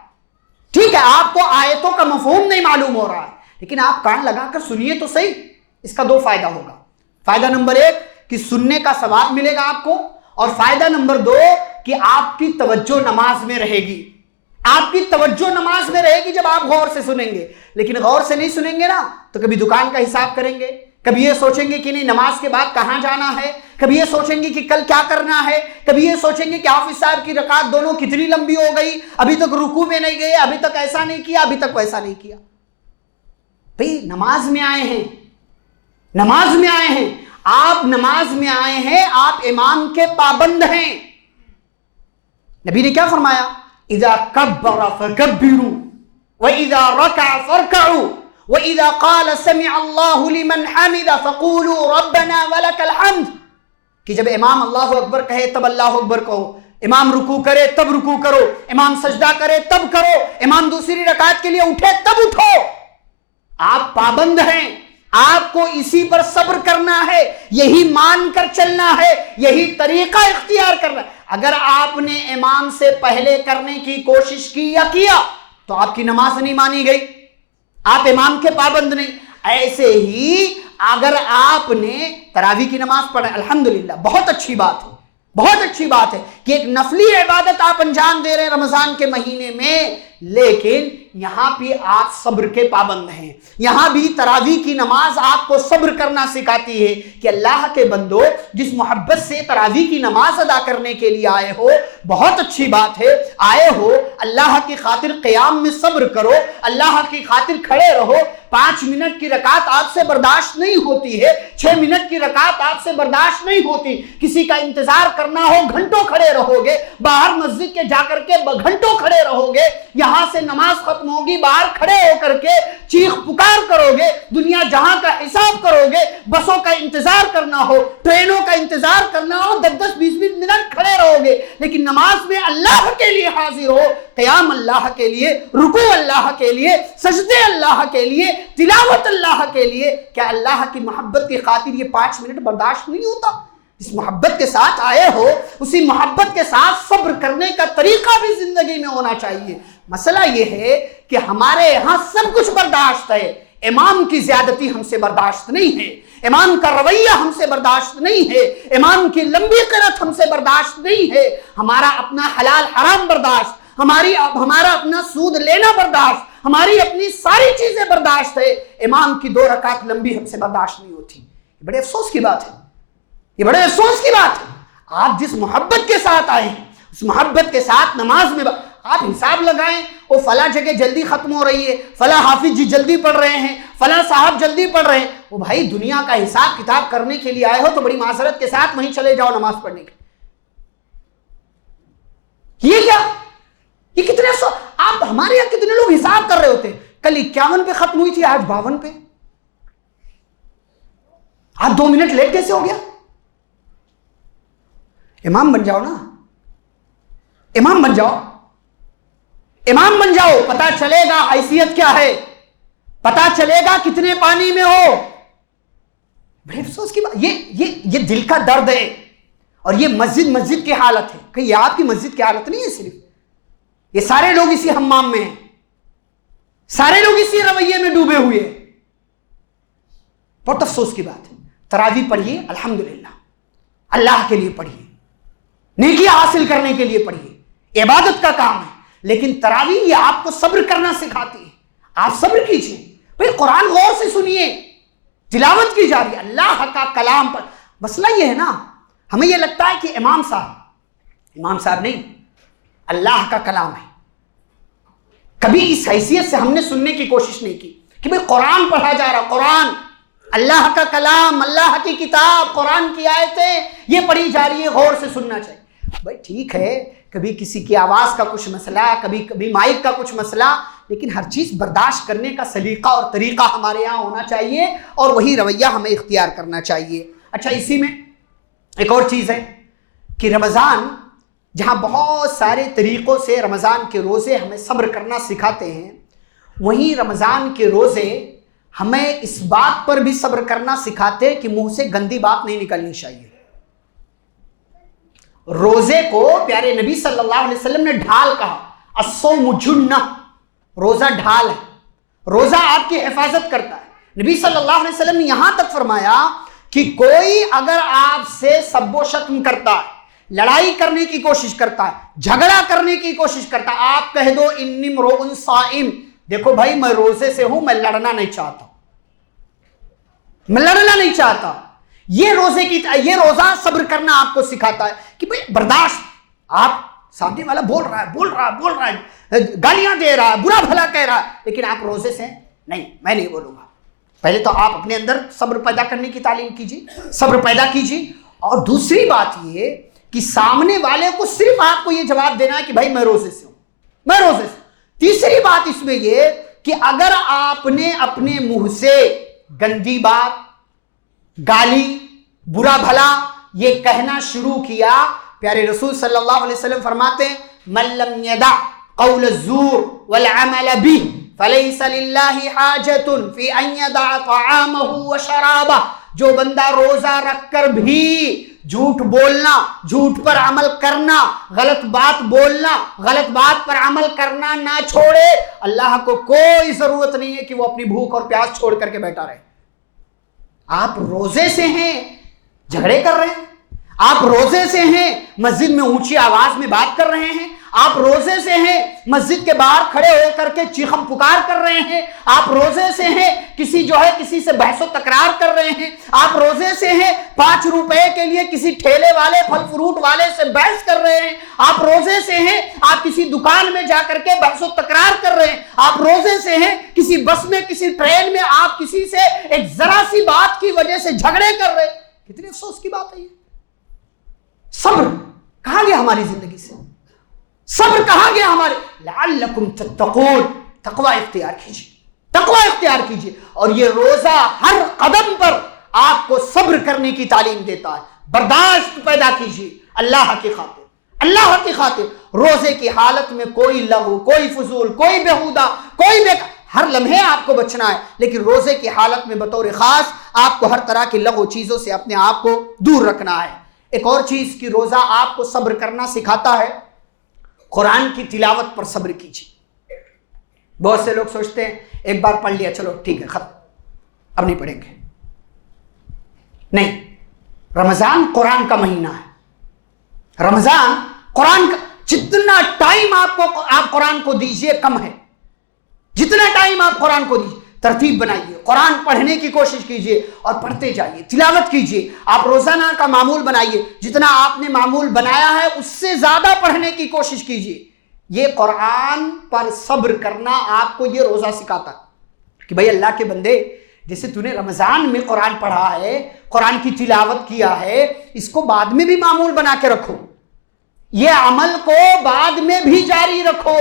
ٹھیک ہے آپ کو آیتوں کا مفہوم نہیں معلوم ہو رہا ہے، لیکن آپ کان لگا کر سنیے تو صحیح. اس کا 2 فائدہ ہوگا. فائدہ نمبر 1 کہ سننے کا ثواب ملے گا آپ کو، اور فائدہ نمبر 2 کہ آپ کی توجہ نماز میں رہے گی. آپ کی توجہ نماز میں رہے گی جب آپ غور سے سنیں گے. لیکن غور سے نہیں سنیں گے نا تو کبھی دکان کا حساب کریں گے، کبھی یہ سوچیں گے کہ نہیں نماز کے بعد کہاں جانا ہے، کبھی یہ سوچیں گے کہ کل کیا کرنا ہے، کبھی یہ سوچیں گے کہ حافظ صاحب کی رکعت دونوں کتنی لمبی ہو گئی، ابھی تک رکوع میں نہیں گئے، ابھی تک ایسا نہیں کیا، ابھی تک ویسا نہیں کیا. بھئی نماز میں آئے ہیں، نماز میں آئے ہیں، آپ نماز میں آئے ہیں، آپ امام کے پابند ہیں. نبی نے کیا فرمایا، اذا کبر فکبروا واذا رکع فارکعوا واذا قال سمع اللہ لمن حمد فقولوا ربنا ولک الحمد، کہ جب امام اللہ اکبر کہے تب اللہ اکبر کہو، امام رکوع کرے تب رکوع کرو، امام سجدہ کرے تب کرو، امام دوسری رکعت کے لیے اٹھے تب اٹھو. آپ پابند ہیں، آپ کو اسی پر صبر کرنا ہے، یہی مان کر چلنا ہے، یہی طریقہ اختیار کرنا ہے. اگر آپ نے امام سے پہلے کرنے کی کوشش کی یا کیا تو آپ کی نماز نہیں مانی گئی، آپ امام کے پابند نہیں. ایسے ہی اگر آپ نے تراویح کی نماز پڑھیں، الحمدللہ بہت اچھی بات ہے، بہت اچھی بات ہے کہ ایک نفلی عبادت آپ انجام دے رہے ہیں رمضان کے مہینے میں، لیکن یہاں بھی آپ صبر کے پابند ہیں. یہاں بھی تراویح کی نماز آپ کو صبر کرنا سکھاتی ہے کہ اللہ کے بندو جس محبت سے تراویح کی نماز ادا کرنے کے لیے آئے ہو، بہت اچھی بات ہے، آئے ہو اللہ کی خاطر قیام میں صبر کرو، اللہ کی خاطر کھڑے رہو. 5 منٹ کی رکعت آپ سے برداشت نہیں ہوتی ہے، 6 منٹ کی رکعت آپ سے برداشت نہیں ہوتی، کسی کا انتظار کرنا ہو گھنٹوں کھڑے رہو گے، باہر مسجد کے جا کر کے گھنٹوں کھڑے رہو گے، یہاں سے نماز ختم ہوگی باہر کھڑے ہو کر کے چیخ پکار کرو گے، دنیا جہاں کا حساب کرو گے، بسوں کا انتظار کرنا ہو، ٹرینوں کا انتظار کرنا ہو، 10-20 منٹ کھڑے رہو گے. لیکن نماز میں اللہ کے لیے حاضر ہو، قیام اللہ کے لیے، رکوع اللہ کے لیے، سجدے اللہ کے لیے، تلاوت اللہ کے لیے. کیا اللہ کی محبت کی خاطر یہ 5 منٹ برداشت نہیں ہوتا؟ اس محبت کے ساتھ آئے ہو، اسی محبت کے ساتھ صبر کرنے کا طریقہ بھی زندگی میں ہونا چاہیے. مسئلہ یہ ہے کہ ہمارے یہاں سب کچھ برداشت ہے، امام کی زیادتی ہم سے برداشت نہیں ہے، امام کا رویہ ہم سے برداشت نہیں ہے، امام کی لمبی قرت ہم سے برداشت نہیں ہے، ہمارا اپنا حلال حرام برداشت، ہمارا اپنا سود لینا برداشت، ہماری اپنی ساری چیزیں برداشت ہے، امام کی 2 رکعت لمبی ہم سے برداشت نہیں ہوتی۔ یہ بڑے افسوس کی بات ہے، یہ بڑے افسوس کی بات ہے۔ آپ جس محبت کے ساتھ آئے ہیں اس محبت کے ساتھ نماز میں آپ حساب لگائیں، وہ فلاں جگہ جلدی ختم ہو رہی ہے، فلاں حافظ جی جلدی پڑھ رہے ہیں، فلاں صاحب جلدی پڑھ رہے ہیں، وہ بھائی دنیا کا حساب کتاب کرنے کے لیے آئے ہو تو بڑی معذرت کے ساتھ وہیں چلے جاؤ نماز پڑھنے کے۔ یہ کیا، یہ کتنے آپ ہمارے یہاں کتنے لوگ حساب کر رہے ہوتے ہیں، کل 51 پہ ختم ہوئی تھی آج 52 پہ، آپ 2 منٹ لیٹ کیسے ہو گیا؟ امام بن جاؤ نا، امام بن جاؤ، امام بن جاؤ، پتا چلے گا حیثیت کیا ہے، پتا چلے گا کتنے پانی میں ہو۔ بڑے افسوس کی بات، یہ دل کا درد ہے، اور یہ مسجد کی حالت ہے، کہ یہ آپ کی مسجد کی حالت نہیں ہے صرف، یہ سارے لوگ اسی حمام میں ہیں، سارے لوگ اسی رویے میں ڈوبے ہوئے ہیں۔ بہت افسوس کی بات ہے۔ تراویح پڑھیے الحمدللہ، اللہ کے لیے پڑھیے، نیکی حاصل کرنے کے لیے پڑھیے، عبادت کا کام ہے، لیکن تراویح یہ آپ کو صبر کرنا سکھاتی ہے، آپ صبر کیجئے، بھئی قرآن غور سے سنیے، تلاوت کی جا رہی ہے اللہ کا کلام پر۔ مسئلہ یہ ہے نا، ہمیں یہ لگتا ہے کہ امام صاحب نہیں، اللہ کا کلام ہے۔ کبھی اس حیثیت سے ہم نے سننے کی کوشش نہیں کی کہ بھئی قرآن پڑھا جا رہا، قرآن اللہ کا کلام، اللہ کی کتاب، قرآن کی آیتیں یہ پڑھی جا رہی ہے، غور سے سننا چاہیے۔ بھائی ٹھیک ہے، کبھی کسی کی آواز کا کچھ مسئلہ، کبھی مائک کا کچھ مسئلہ، لیکن ہر چیز برداشت کرنے کا سلیقہ اور طریقہ ہمارے یہاں ہونا چاہیے، اور وہی رویہ ہمیں اختیار کرنا چاہیے۔ اچھا، اسی میں ایک اور چیز ہے کہ رمضان جہاں بہت سارے طریقوں سے رمضان کے روزے ہمیں صبر کرنا سکھاتے ہیں، وہیں رمضان کے روزے ہمیں اس بات پر بھی صبر کرنا سکھاتے کہ منہ سے گندی بات نہیں نکلنی چاہیے۔ روزے کو پیارے نبی صلی اللہ علیہ وسلم نے ڈھال کہا، الصوم جنہ، روزہ ڈھال ہے، روزہ آپ کی حفاظت کرتا ہے۔ نبی صلی اللہ علیہ وسلم نے یہاں تک فرمایا کہ کوئی اگر آپ سے سب و شتم کرتا ہے، لڑائی کرنے کی کوشش کرتا ہے، جھگڑا کرنے کی کوشش کرتا ہے، آپ کہہ دو انی امرؤ صائم، دیکھو بھائی میں روزے سے ہوں، میں لڑنا نہیں چاہتا، میں لڑنا نہیں چاہتا۔ یہ روزہ صبر کرنا آپ کو سکھاتا ہے کہ بھئی برداشت، آپ سامنے والا بول رہا ہے، گالیاں دے رہا ہے، برا بھلا کہہ رہا ہے، لیکن آپ روزے سے نہیں، میں نہیں بولوں گا۔ پہلے تو آپ اپنے اندر صبر پیدا کرنے کی تعلیم کیجیے، صبر پیدا کیجیے، اور دوسری بات یہ کہ سامنے والے کو صرف آپ کو یہ جواب دینا ہے کہ بھائی میں روزے سے ہوں، میں روزے سے۔ تیسری بات اس میں یہ کہ اگر آپ نے اپنے منہ سے گندی بات، گالی، برا بھلا یہ کہنا شروع کیا، پیارے رسول صلی اللہ علیہ وسلم فرماتے ہیں من لم يدع قول الزور والعمل به فليس لله حاجة في ان يدع طعامه وشرابه، جو بندہ روزہ رکھ کر بھی جھوٹ بولنا، جھوٹ پر عمل کرنا، غلط بات بولنا، غلط بات پر عمل کرنا نہ چھوڑے، اللہ کو کوئی ضرورت نہیں ہے کہ وہ اپنی بھوک اور پیاس چھوڑ کر کے بیٹھا رہے۔ آپ روزے سے ہیں، جھگڑے کر رہے ہیں، آپ روزے سے ہیں، مسجد میں اونچی آواز میں بات کر رہے ہیں، آپ روزے سے ہیں، مسجد کے باہر کھڑے ہو کر کے چیخم پکار کر رہے ہیں، آپ روزے سے ہیں، کسی سے بحث و تکرار کر رہے ہیں، آپ روزے سے ہیں، 5 روپے کے لیے کسی ٹھیلے والے پھل فروٹ والے سے بحث کر رہے ہیں، آپ روزے سے ہیں، آپ کسی دکان میں جا کر کے بحث و تکرار کر رہے ہیں، آپ روزے سے ہیں، کسی بس میں، کسی ٹرین میں آپ کسی سے ایک ذرا سی بات کی وجہ سے جھگڑے کر رہے ہیں۔ کتنے افسوس کی بات ہے یہ۔ صبر کہاں گیا ہماری زندگی سے؟ صبر کہاں گیا ہمارے؟ لعلکم تتقون، تقوی اختیار کیجیے، تقوی اختیار کیجیے، اور یہ روزہ ہر قدم پر آپ کو صبر کرنے کی تعلیم دیتا ہے۔ برداشت پیدا کیجیے اللہ کی خاطر، اللہ کی خاطر۔ روزے کی حالت میں کوئی لغو، کوئی فضول، کوئی بیہودہ، کوئی ہر لمحے آپ کو بچنا ہے، لیکن روزے کی حالت میں بطور خاص آپ کو ہر طرح کی لغو چیزوں سے اپنے آپ کو دور رکھنا ہے۔ ایک اور چیز کہ روزہ آپ کو صبر کرنا سکھاتا ہے، قرآن کی تلاوت پر صبر کیجیے۔ بہت سے لوگ سوچتے ہیں ایک بار پڑھ لیا چلو ٹھیک ہے ختم، اب نہیں پڑھیں گے۔ نہیں، رمضان قرآن کا مہینہ ہے. رمضان قرآن کا، جتنا ٹائم آپ قرآن کو دیجئے کم ہے. جتنا ٹائم آپ قرآن کو دیجئے، ترتیب بنائیے، قرآن پڑھنے کی کوشش کیجئے اور پڑھتے جائیے، تلاوت کیجئے. آپ روزانہ کا معمول بنائیے، جتنا آپ نے معمول بنایا ہے اس سے زیادہ پڑھنے کی کوشش کیجئے. یہ قرآن پر صبر کرنا آپ کو یہ روزہ سکھاتا کہ بھائی اللہ کے بندے، جیسے تو نے رمضان میں قرآن پڑھا ہے، قرآن کی تلاوت کیا ہے، اس کو بعد میں بھی معمول بنا کے رکھو. یہ عمل کو بعد میں بھی جاری رکھو.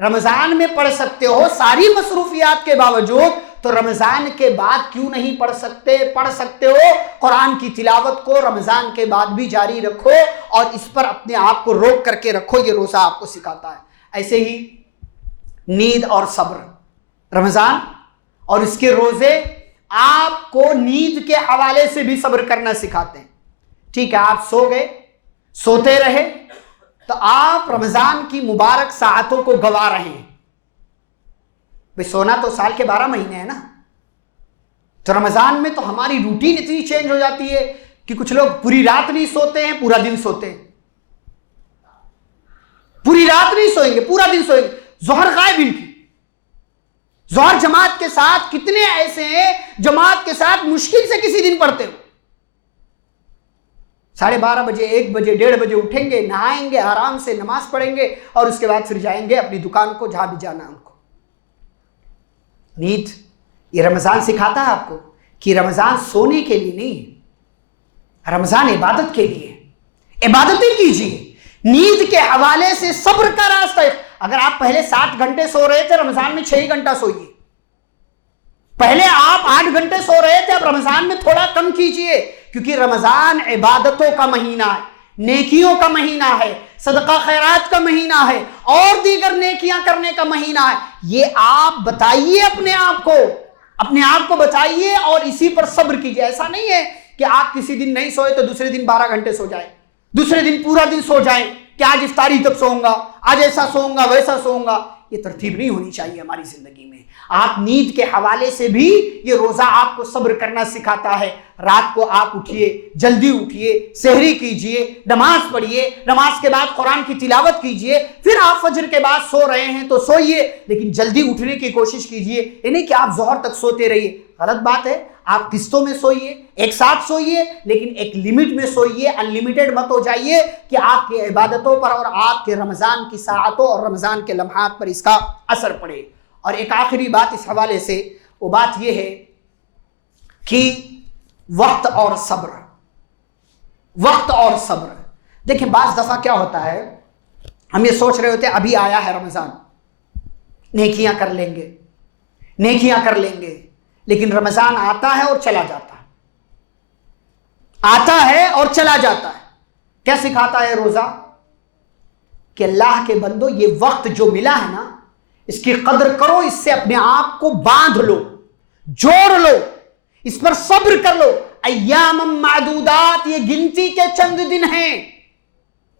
رمضان میں پڑھ سکتے ہو ساری مصروفیات کے باوجود، تو رمضان کے بعد کیوں نہیں پڑھ سکتے ہو؟ قرآن کی تلاوت کو رمضان کے بعد بھی جاری رکھو اور اس پر اپنے آپ کو روک کر کے رکھو. یہ روزہ آپ کو سکھاتا ہے. ایسے ہی نیند اور صبر، رمضان اور اس کے روزے آپ کو نیند کے حوالے سے بھی صبر کرنا سکھاتے ہیں. ٹھیک ہے، آپ سو گئے، سوتے رہے، تو آپ رمضان کی مبارک ساعتوں کو گوا رہے ہیں. بھئی سونا تو سال کے 12 مہینے ہیں نا، تو رمضان میں تو ہماری روٹین اتنی چینج ہو جاتی ہے کہ کچھ لوگ پوری رات نہیں سوتے ہیں، پورا دن سوتے ہیں. پوری رات نہیں سوئیں گے، پورا دن سوئیں گے. ظہر غائب ان کی. ظہر جماعت کے ساتھ کتنے ایسے ہیں جماعت کے ساتھ مشکل سے کسی دن پڑھتے ہو. 12:30 بجے، 1 بجے، 1:30 بجے اٹھیں گے، نہائیں گے، آرام سے نماز پڑھیں گے اور اس کے بعد پھر جائیں گے اپنی دکان کو، جہاں بھی جانا ان کو. نیند، یہ رمضان سکھاتا ہے آپ کو کہ رمضان سونے کے لیے نہیں ہے، رمضان عبادت کے لیے. عبادتیں کیجیے. نیند کے حوالے سے صبر کا راستہ ہے. اگر آپ پہلے 7 گھنٹے سو رہے تھے، رمضان میں 6 گھنٹہ سوئیے. پہلے آپ 8 گھنٹے سو رہے تھے، اب رمضان میں تھوڑا کم کیجئے، کیونکہ رمضان عبادتوں کا مہینہ ہے، نیکیوں کا مہینہ ہے، صدقہ خیرات کا مہینہ ہے اور دیگر نیکیاں کرنے کا مہینہ ہے. یہ آپ بتائیے اپنے آپ کو بتائیے اور اسی پر صبر کیجئے. ایسا نہیں ہے کہ آپ کسی دن نہیں سوئے تو دوسرے دن 12 گھنٹے سو جائیں، دوسرے دن پورا دن سو جائیں کہ آج افطاری تک سوؤں گا، آج ایسا سوؤں گا، ویسا سوؤں گا. یہ ترتیب نہیں ہونی چاہیے ہماری زندگی میں. آپ نیند کے حوالے سے بھی یہ روزہ آپ کو صبر کرنا سکھاتا ہے. رات کو آپ اٹھیے، جلدی اٹھیے، سحری کیجئے، نماز پڑھیے، نماز کے بعد قرآن کی تلاوت کیجئے. پھر آپ فجر کے بعد سو رہے ہیں تو سوئیے، لیکن جلدی اٹھنے کی کوشش کیجئے. یہ نہیں کہ آپ ظہر تک سوتے رہیے، غلط بات ہے. آپ قسطوں میں سوئیے، ایک ساتھ سوئیے، لیکن ایک لمٹ میں سوئیے. انلیمیٹڈ مت ہو جائیے کہ آپ کی عبادتوں پر اور آپ کے رمضان کی ساعتوں اور رمضان کے لمحات پر اس کا اثر پڑے. اور ایک آخری بات اس حوالے سے، وہ بات یہ ہے کہ وقت اور صبر. وقت اور صبر. دیکھیں بعض دفعہ کیا ہوتا ہے، ہم یہ سوچ رہے ہوتے ہیں ابھی آیا ہے رمضان، نیکیاں کر لیں گے، نیکیاں کر لیں گے، لیکن رمضان آتا ہے اور چلا جاتا ہے، آتا ہے اور چلا جاتا ہے. کیا سکھاتا ہے روزہ؟ کہ اللہ کے بندو، یہ وقت جو ملا ہے نا، اس کی قدر کرو، اس سے اپنے آپ کو باندھ لو، جوڑ لو، اس پر صبر کر لو. ایام معدودات، یہ گنتی کے چند دن ہیں،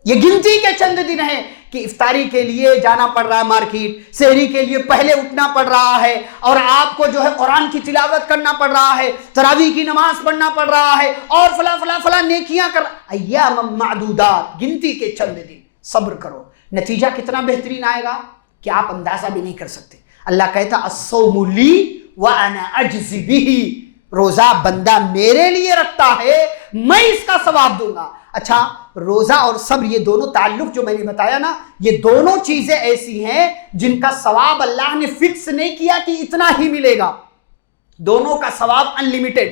یہ گنتی کے چند دن ہیں کہ افطاری کے لیے جانا پڑ رہا ہے مارکیٹ، سحری کے لیے پہلے اٹھنا پڑ رہا ہے، اور آپ کو جو ہے قرآن کی تلاوت کرنا پڑ رہا ہے، تراویح کی نماز پڑھنا پڑ رہا ہے، اور فلاں فلاں فلاں نیکیاں کر. ایام معدودات، گنتی کے چند دن. صبر کرو. نتیجہ کتنا بہترین آئے گا کہ آپ اندازہ بھی نہیں کر سکتے. اللہ کہتا الصوم لی وانا اجزی بہ، روزہ بندہ میرے لیے رکھتا ہے، میں اس کا ثواب دوں گا. اچھا، روزہ اور صبر، یہ دونوں تعلق جو میں نے بتایا نا، یہ دونوں چیزیں ایسی ہیں جن کا ثواب اللہ نے فکس نہیں کیا کہ اتنا ہی ملے گا. دونوں کا ثواب انلیمیٹڈ.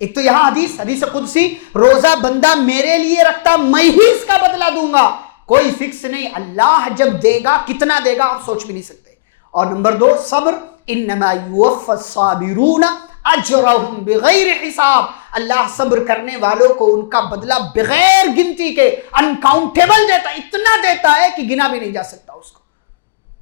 ایک تو یہاں حدیث قدسی، روزہ بندہ میرے لیے رکھتا، میں ہی اس کا بدلہ دوں گا. کوئی فکس نہیں، اللہ جب دے گا کتنا دے گا آپ سوچ بھی نہیں سکتے. اور نمبر 2 صبر، انما یوفی الصابرون اجرہم بغیر حساب. اللہ صبر کرنے والوں کو ان کا بدلہ بغیر گنتی کے، انکاؤنٹیبل دیتا ہے، اتنا دیتا ہے کہ گنا بھی نہیں جا سکتا اس کو.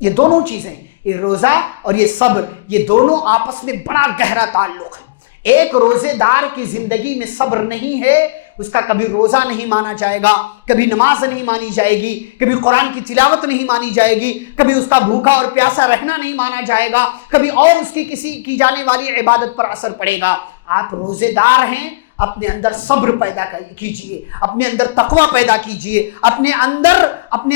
یہ دونوں چیزیں، یہ روزہ اور یہ صبر، یہ دونوں آپس میں بڑا گہرا تعلق ہے. ایک روزے دار کی زندگی میں صبر نہیں ہے، اس کا کبھی روزہ نہیں مانا جائے گا، کبھی نماز نہیں مانی جائے گی، کبھی قرآن کی تلاوت نہیں مانی جائے گی، کبھی اس کا بھوکا اور پیاسا رہنا نہیں مانا جائے گا، کبھی اور اس کی کسی کی جانے والی عبادت پر اثر پڑے گا. آپ روزے دار ہیں، اپنے اندر صبر پیدا کیجئے، اپنے اندر تقوی پیدا کیجئے، اپنے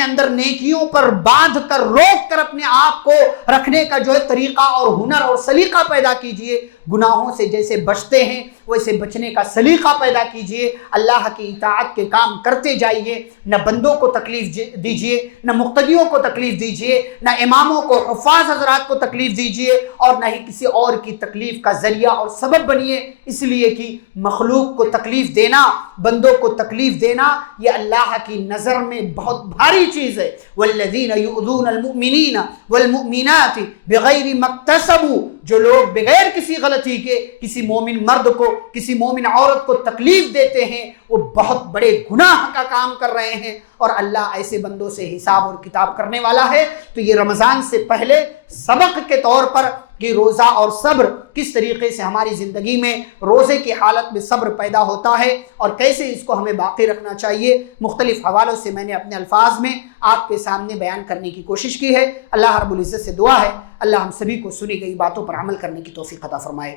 اندر نیکیوں پر باندھ کر روک کر اپنے آپ کو رکھنے کا جو ہے طریقہ اور ہنر اور سلیقہ پیدا کیجئے، گناہوں سے جیسے بچتے ہیں ویسے بچنے کا سلیقہ پیدا کیجئے، اللہ کی اطاعت کے کام کرتے جائیے، نہ بندوں کو تکلیف دیجئے، نہ مقتدیوں کو تکلیف دیجئے، نہ اماموں کو، حفاظ حضرات کو تکلیف دیجئے، اور نہ ہی کسی اور کی تکلیف کا ذریعہ اور سبب بنیے، اس لیے کہ مخلوق کو تکلیف دینا، بندوں کو تکلیف دینا، یہ اللہ کی نظر میں بہت بھاری چیز ہے۔ والذین یؤذون المؤمنین والمؤمنات بغیر ما اکتسبوا، جو لوگ بغیر کسی غلطی کے کسی مومن مرد کو، کسی مومن عورت کو تکلیف دیتے ہیں، وہ بہت بڑے گناہ کا کام کر رہے ہیں، اور اللہ ایسے بندوں سے حساب اور کتاب کرنے والا ہے۔ تو یہ رمضان سے پہلے سبق کے طور پر کہ روزہ اور صبر کس طریقے سے ہماری زندگی میں روزے کی حالت میں صبر پیدا ہوتا ہے اور کیسے اس کو ہمیں باقی رکھنا چاہیے، مختلف حوالوں سے میں نے اپنے الفاظ میں آپ کے سامنے بیان کرنے کی کوشش کی ہے۔ اللہ رب العزت سے دعا ہے اللہ ہم سبھی کو سنی گئی باتوں پر عمل کرنے کی توفیق عطا فرمائے،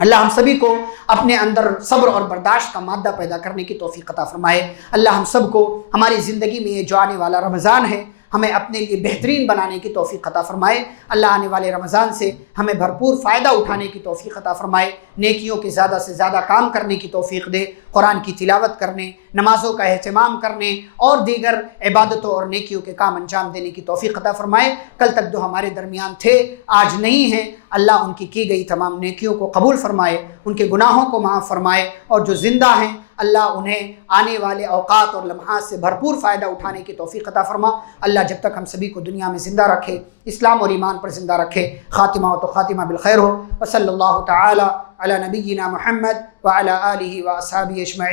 اللہ ہم سبھی کو اپنے اندر صبر اور برداشت کا مادہ پیدا کرنے کی توفیق عطا فرمائے، اللہ ہم سب کو ہماری زندگی میں یہ جو آنے والا رمضان ہے ہمیں اپنے لیے بہترین بنانے کی توفیق عطا فرمائے، اللہ آنے والے رمضان سے ہمیں بھرپور فائدہ اٹھانے کی توفیق عطا فرمائے، نیکیوں کے زیادہ سے زیادہ کام کرنے کی توفیق دے، قرآن کی تلاوت کرنے، نمازوں کا اہتمام کرنے اور دیگر عبادتوں اور نیکیوں کے کام انجام دینے کی توفیق عطا فرمائے۔ کل تک جو ہمارے درمیان تھے آج نہیں ہیں، اللہ ان کی گئی تمام نیکیوں کو قبول فرمائے، ان کے گناہوں کو معاف فرمائے، اور جو زندہ ہیں اللہ انہیں آنے والے اوقات اور لمحات سے بھرپور فائدہ اٹھانے کی توفیق عطا فرما۔ اللہ جب تک ہم سبھی کو دنیا میں زندہ رکھے، اسلام اور ایمان پر زندہ رکھے، خاتمہ ہو تو خاتمہ بالخیر ہو، وصلی اللہ تعالی علی نبینا محمد وعلی آلہ واصحابہ اجمعین۔